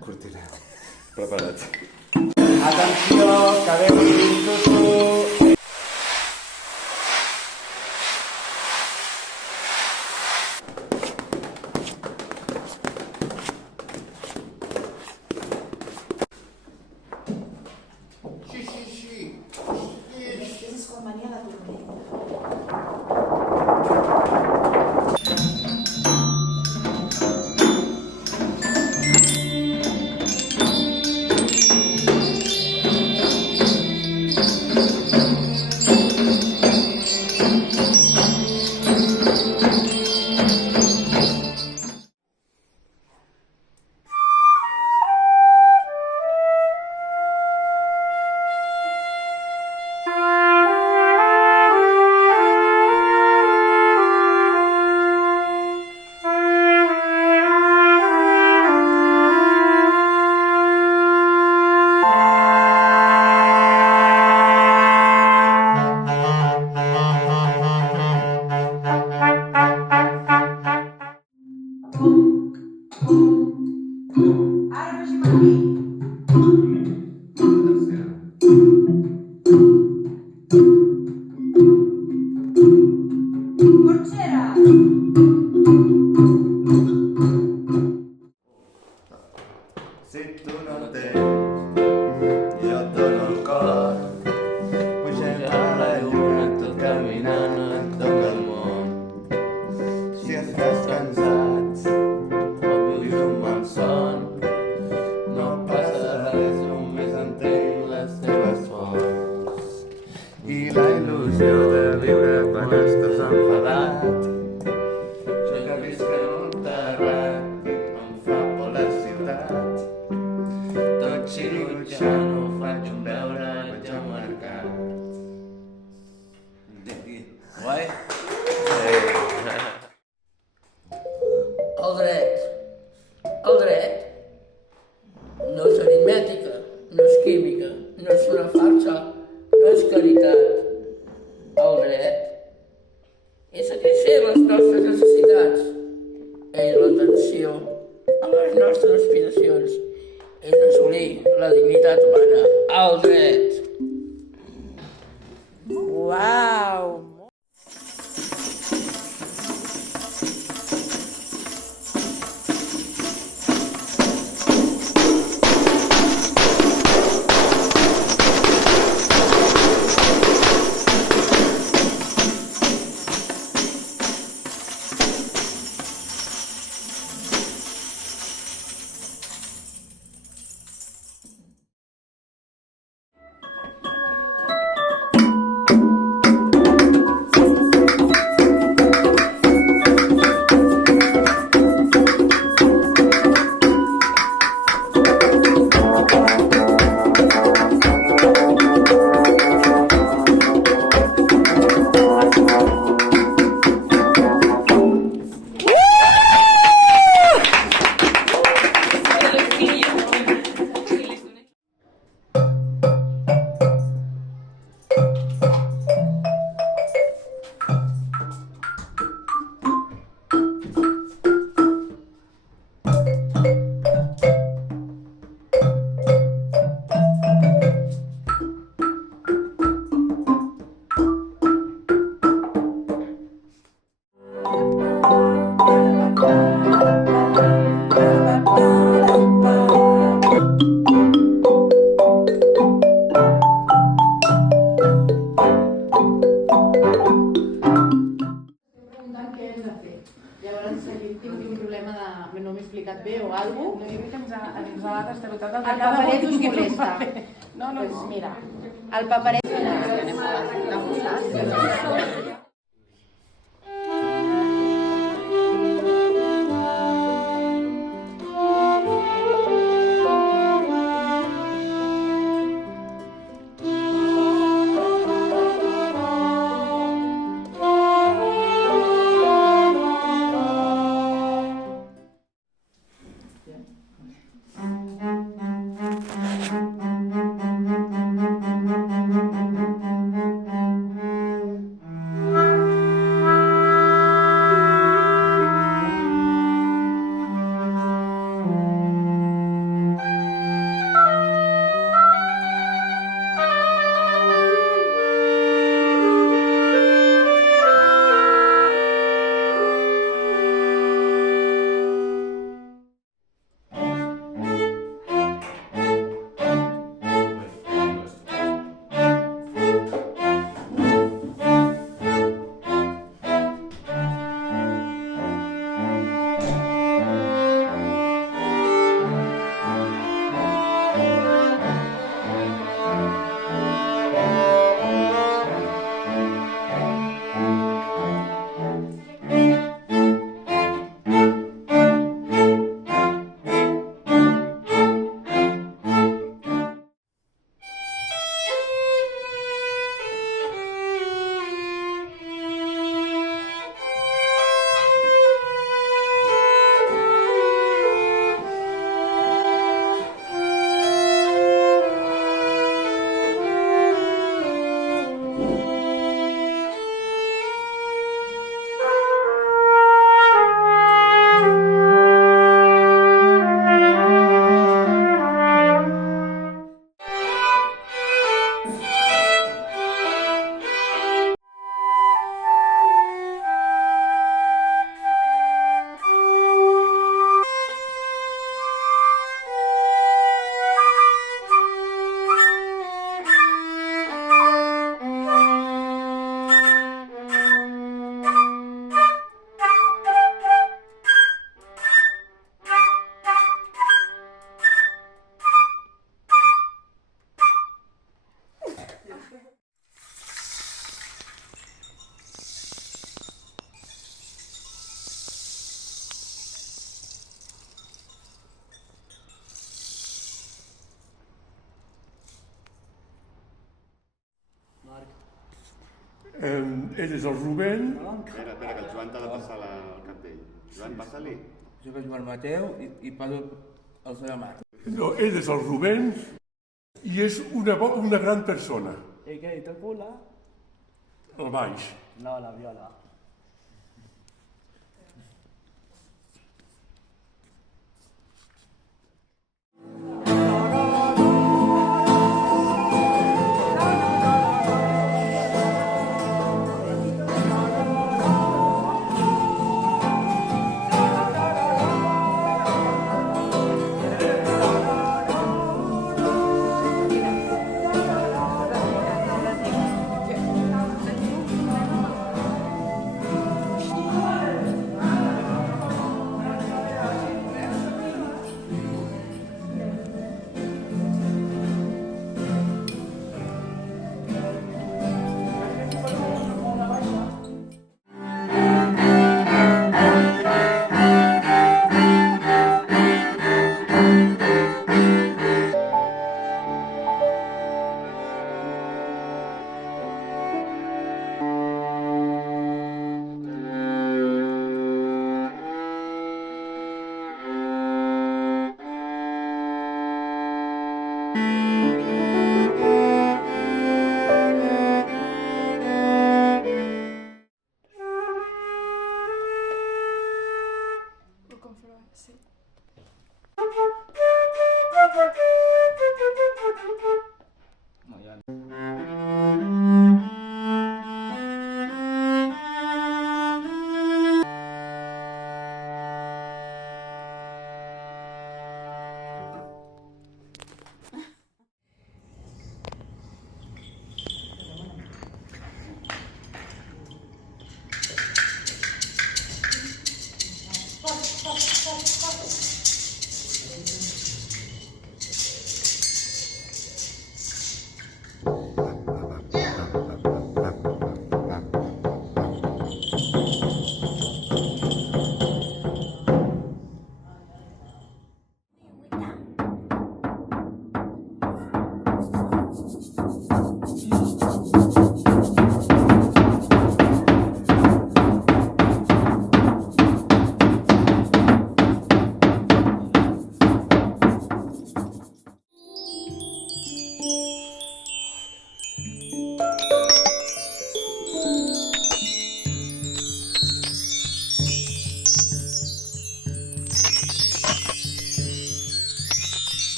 Cortina. Prepara't. Atenció, que ve un tutu. Ara afegim el vi. Corxera. Si tu no tens, jo et dono el cor. Pugem a la lluna tot caminant en tot el món. Si estàs cansat o vius un malson, no passa res, només entenc les teves pors. I la il·lusió de viure quan estàs enfadat. Jo que visc en un terrat i em fa por la ciutat. Tot xirutxant ho faig un veure ja marcat. Guai? El dret no és aritmètica, no és química, no és una farsa, no és caritat. El dret és satisfer les nostres necessitats, és l'atenció a les nostres aspiracions, és assolir la dignitat humana. El dret. Uau! No m'he explicat bé o alguna cosa. No, jo crec que ens ha destarrotat El paperet us molesta. No, Pues mira, el paperet... Ell és el Rubén. Espera, que el Joan t'ha de passar el cartell. Joan, passa-li. Jo veig el Mateu i passo el senyor Amat. No, ell és el Rubén i és una gran persona. ¿Y qué? ¿Y toco la? El baix. No, la viola.